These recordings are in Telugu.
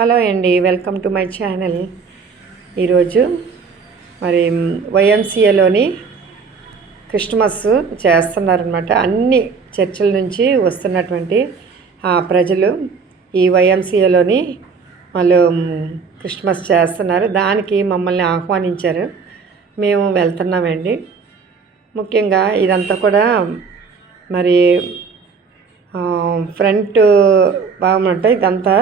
హలో అండి, వెల్కమ్ టు మై ఛానల్. ఈరోజు మరి వైఎంసీఏలోని క్రిస్మస్ చేస్తున్నారనమాట. అన్ని చర్చిల నుంచి వస్తున్నటువంటి ప్రజలు ఈ వైఎంసీఏలోని వాళ్ళు క్రిస్మస్ చేస్తున్నారు. దానికి మమ్మల్ని ఆహ్వానించారు. మేము వెళ్తున్నామండి. ముఖ్యంగా ఇదంతా కూడా మరి ఫ్రంట్ బాగుంటాయి. ఇదంతా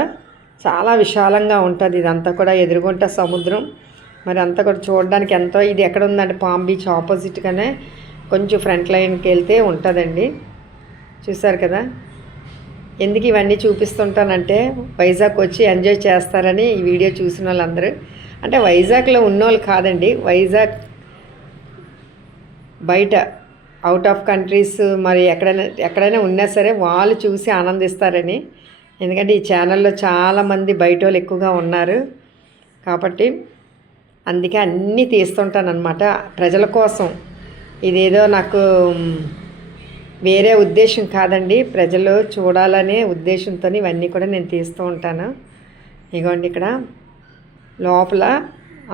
చాలా విశాలంగా ఉంటుంది. ఇదంతా కూడా ఎదురుగుంట సముద్రం. మరి అంతా కూడా చూడడానికి ఎంతో, ఇది ఎక్కడ ఉందంటే పామ్ బీచ్ ఆపోజిట్గానే కొంచెం ఫ్రంట్ లైన్కి వెళ్తే ఉంటుందండి. చూసారు కదా. ఎందుకు ఇవన్నీ చూపిస్తుంటానంటే వైజాగ్ వచ్చి ఎంజాయ్ చేస్తారని ఈ వీడియో చూసిన వాళ్ళందరూ, అంటే వైజాగ్లో ఉన్నోళ్ళు కాదండి, వైజాగ్ బయట అవుట్ ఆఫ్ కంట్రీస్ మరి ఎక్కడైనా ఉన్నా సరే వాళ్ళు చూసి ఆనందిస్తారని. ఎందుకంటే ఈ ఛానల్లో చాలామంది బయట వాళ్ళు ఎక్కువగా ఉన్నారు కాబట్టి అందుకే అన్నీ తీస్తుంటానన్నమాట ప్రజల కోసం. ఇదేదో నాకు వేరే ఉద్దేశం కాదండి, ప్రజలు చూడాలనే ఉద్దేశంతో ఇవన్నీ కూడా నేను తీస్తూ ఉంటాను. ఇగోండి ఇక్కడ లోపల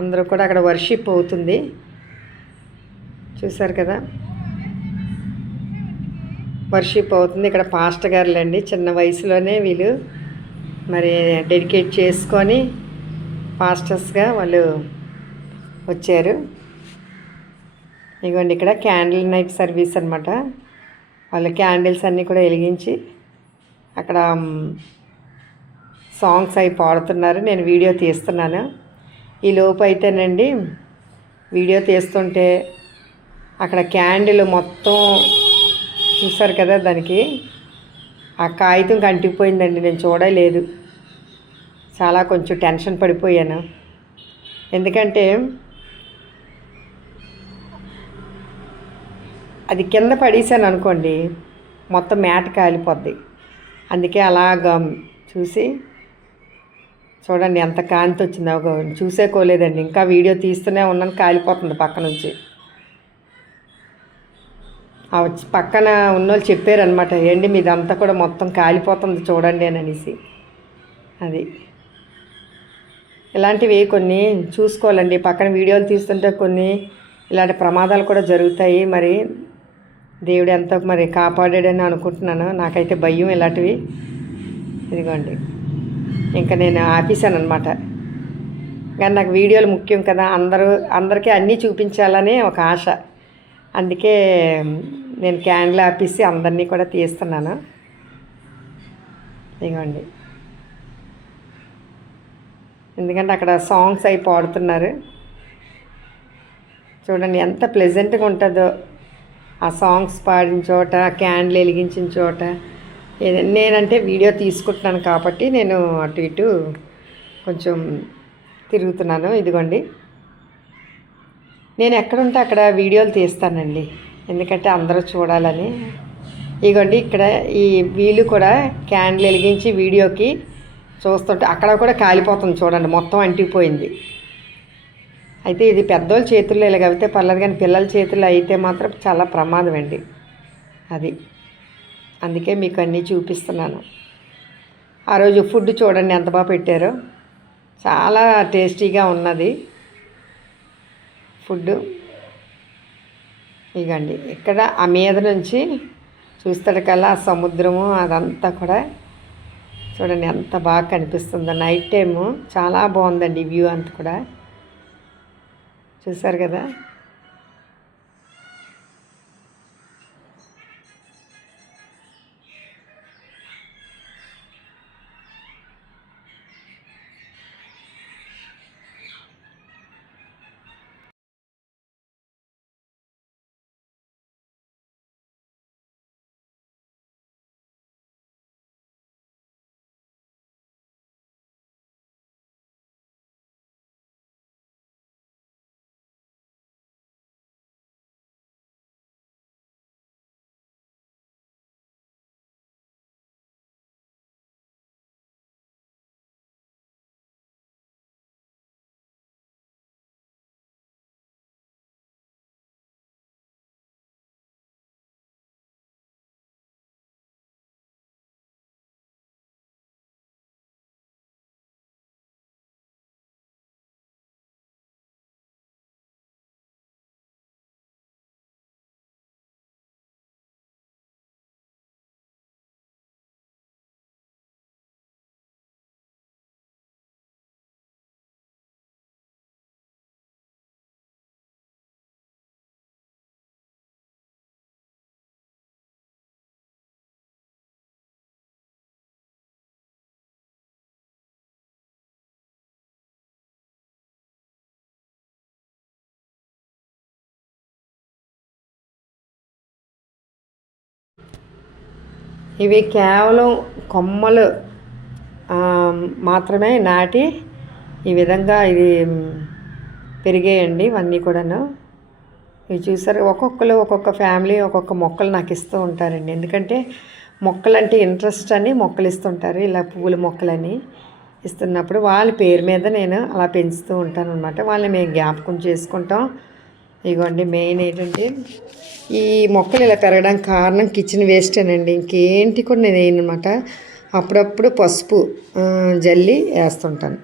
అందరూ కూడా అక్కడ వర్షిప్ అవుతుంది. చూసారు కదా, వర్షిప్ అవుతుంది. ఇక్కడ పాస్టర్ గారులండి, చిన్న వయసులోనే వీళ్ళు మరి డెడికేట్ చేసుకొని పాస్టర్స్గా వాళ్ళు వచ్చారు. ఇదిగోండి ఇక్కడ క్యాండిల్ నైట్ సర్వీస్ అనమాట. వాళ్ళు క్యాండిల్స్ అన్నీ కూడా వెలిగించి అక్కడ సాంగ్స్ అవి పాడుతున్నారు. నేను వీడియో తీస్తున్నాను. ఈ లోపు అయితేనండి వీడియో తీస్తుంటే అక్కడ క్యాండిల్ మొత్తం చూసారు కదా, దానికి ఆ కాగితం కంటిపోయిందండి. నేను చూడలేదు, చాలా కొంచెం టెన్షన్ పడిపోయాను. ఎందుకంటే అది కింద పడేసాను అనుకోండి, మొత్తం మ్యాట్ కాలిపోద్ది. అందుకే అలాగా చూసి చూడండి ఎంత కాంతి వచ్చిందో. చూసేకోలేదండి, ఇంకా వీడియో తీస్తూనే ఉన్నాను, కాలిపోతుంది పక్క నుంచి. పక్కన ఉన్నోళ్ళు చెప్పారనమాట, ఏంటి మీదంతా కూడా మొత్తం కాలిపోతుంది చూడండి అని అనేసి. అది ఇలాంటివి కొన్ని చూసుకోవాలండి. పక్కన వీడియోలు తీస్తుంటే కొన్ని ఇలాంటి ప్రమాదాలు కూడా జరుగుతాయి. మరి దేవుడు ఎంతో మరి కాపాడాడని అనుకుంటున్నాను. నాకైతే భయం ఇలాంటివి. ఇదిగోండి ఇంకా నేను ఆపేసాను అనమాట. కానీ నాకు వీడియోలు ముఖ్యం కదా, అందరికీ అన్నీ చూపించాలని ఒక ఆశ. అందుకే నేను క్యాండిల్ ఆపేసి అందరినీ కూడా తీస్తున్నాను. ఇదిగోండి, ఎందుకంటే అక్కడ సాంగ్స్ అవి పాడుతున్నారు. చూడండి ఎంత ప్లెజెంట్గా ఉంటుందో ఆ సాంగ్స్ పాడిన చోట, క్యాండిల్ వెలిగించిన చోట. నేనంటే వీడియో తీసుకుంటున్నాను కాబట్టి నేను అటు ఇటు కొంచెం తిరుగుతున్నాను. ఇదిగోండి, నేను ఎక్కడుంటే అక్కడ వీడియోలు తీస్తానండి, ఎందుకంటే అందరూ చూడాలని. ఇదిగోండి ఇక్కడ ఈ వీళ్ళు కూడా క్యాండిల్ వెలిగించి వీడియోకి చూస్తుంటే అక్కడ కూడా కాలిపోతుంది చూడండి, మొత్తం అంటిపోయింది. అయితే ఇది పెద్దోళ్ళ చేతుల్లో ఇలాగైతే పర్లేదు, కానీ పిల్లల చేతుల్లో అయితే మాత్రం చాలా ప్రమాదం అండి. అది అందుకే మీకు అన్నీ చూపిస్తున్నాను. ఆ రోజు ఫుడ్ చూడండి ఎంత బాగా పెట్టారో, చాలా టేస్టీగా ఉన్నది ఫుడ్. ఇగండి ఇక్కడ ఆ మీద నుంచి చూస్తాడు కల్లా సముద్రము అదంతా కూడా చూడండి ఎంత బాగా కనిపిస్తుందో. నైట్ టైము చాలా బాగుందండి వ్యూ అంతా కూడా. చూసారు కదా. ఇవి కేవలం కొమ్మలు మాత్రమే నాటి ఈ విధంగా ఇది పెరిగాయండి ఇవన్నీ కూడాను. ఇవి చూసారు, ఒక్కొక్కరు ఒక్కొక్క ఫ్యామిలీ ఒక్కొక్క మొక్కలు నాకు ఇస్తూ ఉంటారండి. ఎందుకంటే మొక్కలంటే ఇంట్రెస్ట్ అని మొక్కలు ఇస్తుంటారు, ఇలా పువ్వుల మొక్కలని ఇస్తున్నప్పుడు వాళ్ళ పేరు మీద నేను అలా పెంచుతూ ఉంటాను అనమాట. వాళ్ళని మేము జ్ఞాపకం చేసుకుంటాం. ఇదిగోండి మెయిన్ ఏంటంటే ఈ మొక్కలు ఇలా పెరగడానికి కారణం కిచెన్ వేస్టేనండి, ఇంకేంటి కూడా నేను వేయనమాట. అప్పుడప్పుడు పసుపు జల్లి వేస్తుంటాను.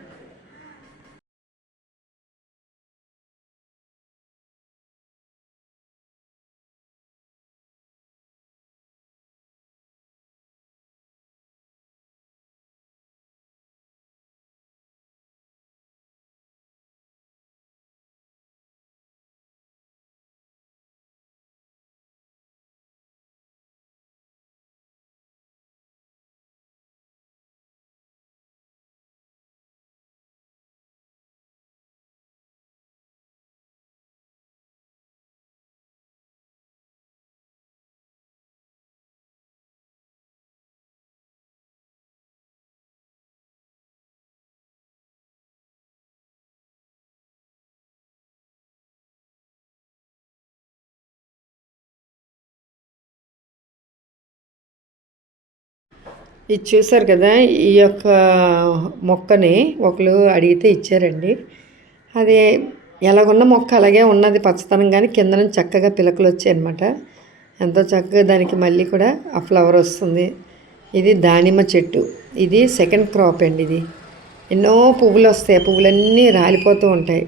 ఇది చూసారు కదా, ఈ యొక్క మొక్కని ఒకరు అడిగితే ఇచ్చారండి. అది ఎలాగున్న మొక్క అలాగే ఉన్నది పచ్చదనం, కానీ కింద నుంచి చక్కగా పిలకలు వచ్చాయి అనమాట. ఎంతో చక్కగా దానికి మళ్ళీ కూడా ఆ ఫ్లవర్ వస్తుంది. ఇది దానిమ్మ చెట్టు, ఇది సెకండ్ క్రాప్ అండి. ఇది ఎన్నో పువ్వులు వస్తాయి, పువ్వులన్నీ రాలిపోతూ ఉంటాయి,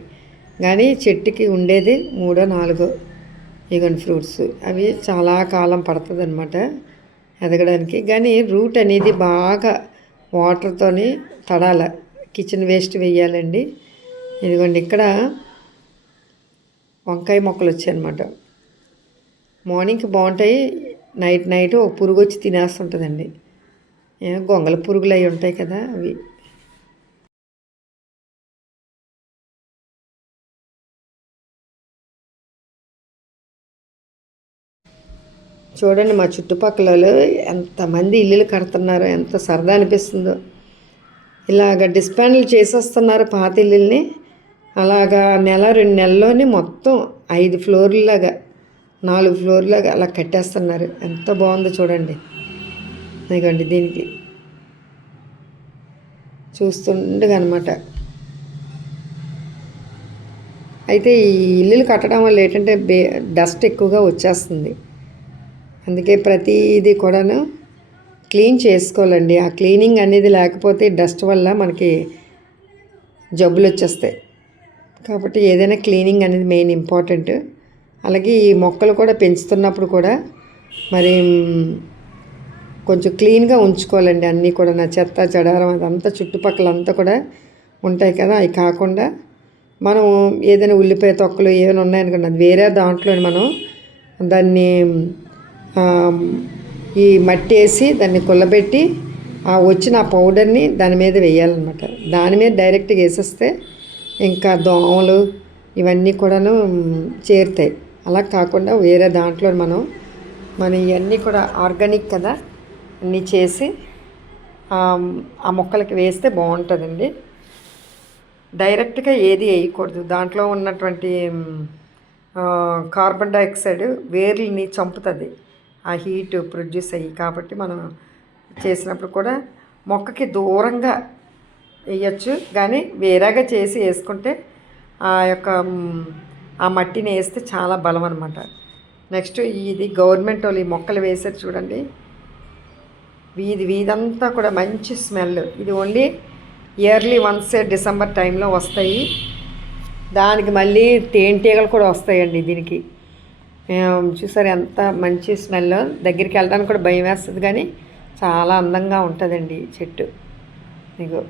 కానీ చెట్టుకి ఉండేది 3 4 ఇగోండి ఫ్రూట్స్. అవి చాలా కాలం పడుతుంది అనమాట ఎదగడానికి. కానీ రూట్ అనేది బాగా వాటర్తోని తడాల, కిచెన్ వేస్ట్ వేయాలండి. ఇదిగోండి ఇక్కడ వంకాయ మొక్కలు వచ్చాయన్నమాట. మార్నింగ్కి బాగుంటాయి, నైట్ ఒక పురుగు వచ్చి తినేస్తుంటుందండి. గొంగల పురుగులు అవి ఉంటాయి కదా అవి. చూడండి మా చుట్టుపక్కల ఎంతమంది ఇల్లులు కడుతున్నారో, ఎంత సరదా అనిపిస్తుందో. ఇలాగ డిస్పాండ్లు చేసేస్తున్నారు పాత ఇల్లుల్ని. అలాగా 1-2 నెలల్లోనే మొత్తం 5 ఫ్లోర్లాగా 4 ఫ్లోర్లాగా అలా కట్టేస్తున్నారు. ఎంత బాగుందో చూడండి. ఇదిగోండి దీనికి చూస్తుండగా అనమాట. అయితే ఈ ఇల్లులు కట్టడం వల్ల ఏంటంటే డస్ట్ ఎక్కువగా వచ్చేస్తుంది. అందుకే ప్రతిదీ కూడాను క్లీన్ చేసుకోవాలండి. ఆ క్లీనింగ్ అనేది లేకపోతే డస్ట్ వల్ల మనకి జబ్బులు వచ్చేస్తాయి. కాబట్టి ఏదైనా క్లీనింగ్ అనేది మెయిన్ ఇంపార్టెంట్. అలాగే ఈ మొక్కలు కూడా పెంచుతున్నప్పుడు కూడా మరి కొంచెం క్లీన్గా ఉంచుకోవాలండి. అన్నీ కూడా నా చెత్త చెదారం అదంతా చుట్టుపక్కల అంతా కూడా ఉంటాయి కదా, అవి కాకుండా మనం ఏదైనా ఉల్లిపాయ తొక్కలు ఏమైనా ఉన్నాయనుకోండి, అది వేరే దాంట్లో మనం దాన్ని ఈ మట్టి వేసి దాన్ని కుల్లబెట్టి ఆ వచ్చిన ఆ పౌడర్ని దాని మీద వేయాలన్నమాట. దాని మీద డైరెక్ట్గా వేసేస్తే ఇంకా దోమలు ఇవన్నీ కూడాను చేరుతాయి. అలా కాకుండా వేరే దాంట్లో మనం ఇవన్నీ కూడా ఆర్గానిక్ కదా, అన్నీ చేసి ఆ మొక్కలకి వేస్తే బాగుంటుందండి. డైరెక్ట్గా ఏది వేయకూడదు. దాంట్లో ఉన్నటువంటి కార్బన్ డైఆక్సైడ్ వేర్లని చంపుతుంది, ఆ హీట్ ప్రొడ్యూస్ అయ్యి. కాబట్టి మనం చేసినప్పుడు కూడా మొక్కకి దూరంగా వేయచ్చు, కానీ వేరేగా చేసి వేసుకుంటే ఆ యొక్క ఆ మట్టిని వేస్తే చాలా బలం అనమాట. నెక్స్ట్ ఇది గవర్నమెంట్ వాళ్ళు ఈ మొక్కలు వేసారు చూడండి, వీధంతా కూడా మంచి స్మెల్. ఇది ఓన్లీ ఇయర్లీ వన్స్ డిసెంబర్ టైంలో వస్తాయి. దానికి మళ్ళీ తేనెటీగలు కూడా వస్తాయండి దీనికి. చూసారు ఎంత మంచి స్మెల్. దగ్గరికి వెళ్ళడానికి కూడా భయం వేస్తుంది, కానీ చాలా అందంగా ఉంటుందండి చెట్టు. ఇగో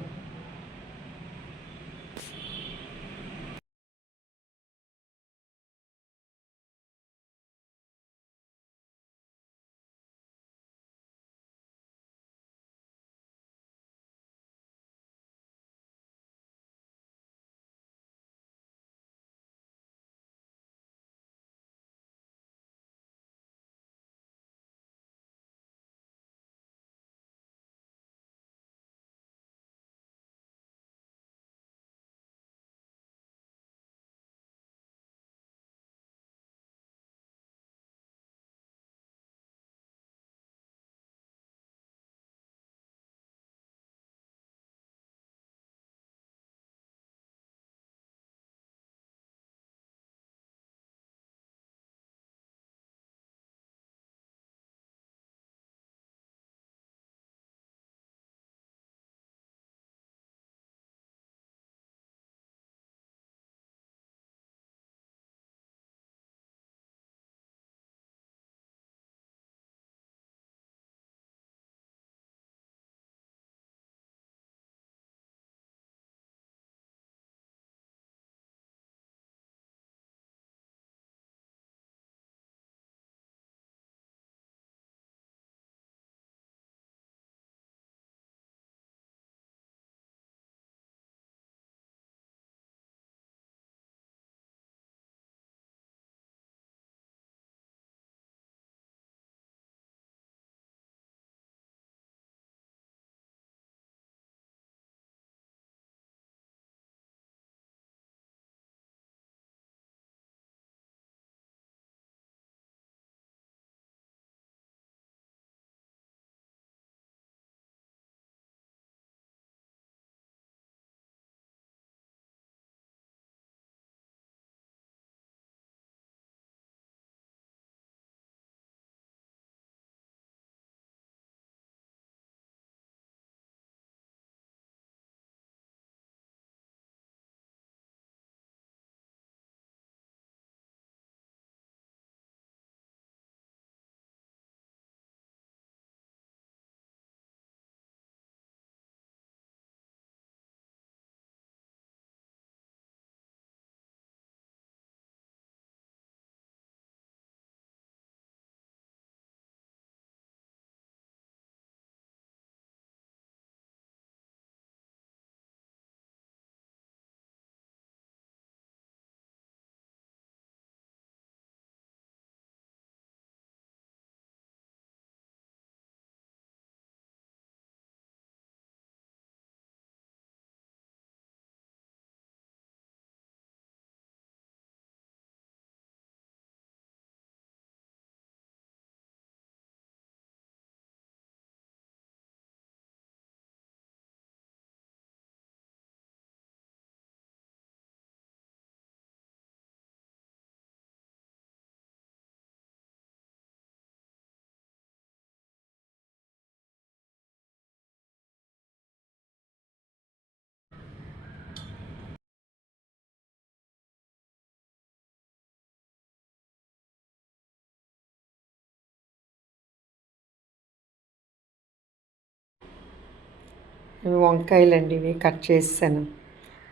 ఇవి వంకాయలండి, ఇవి కట్ చేసాను.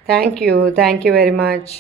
Thank you very much.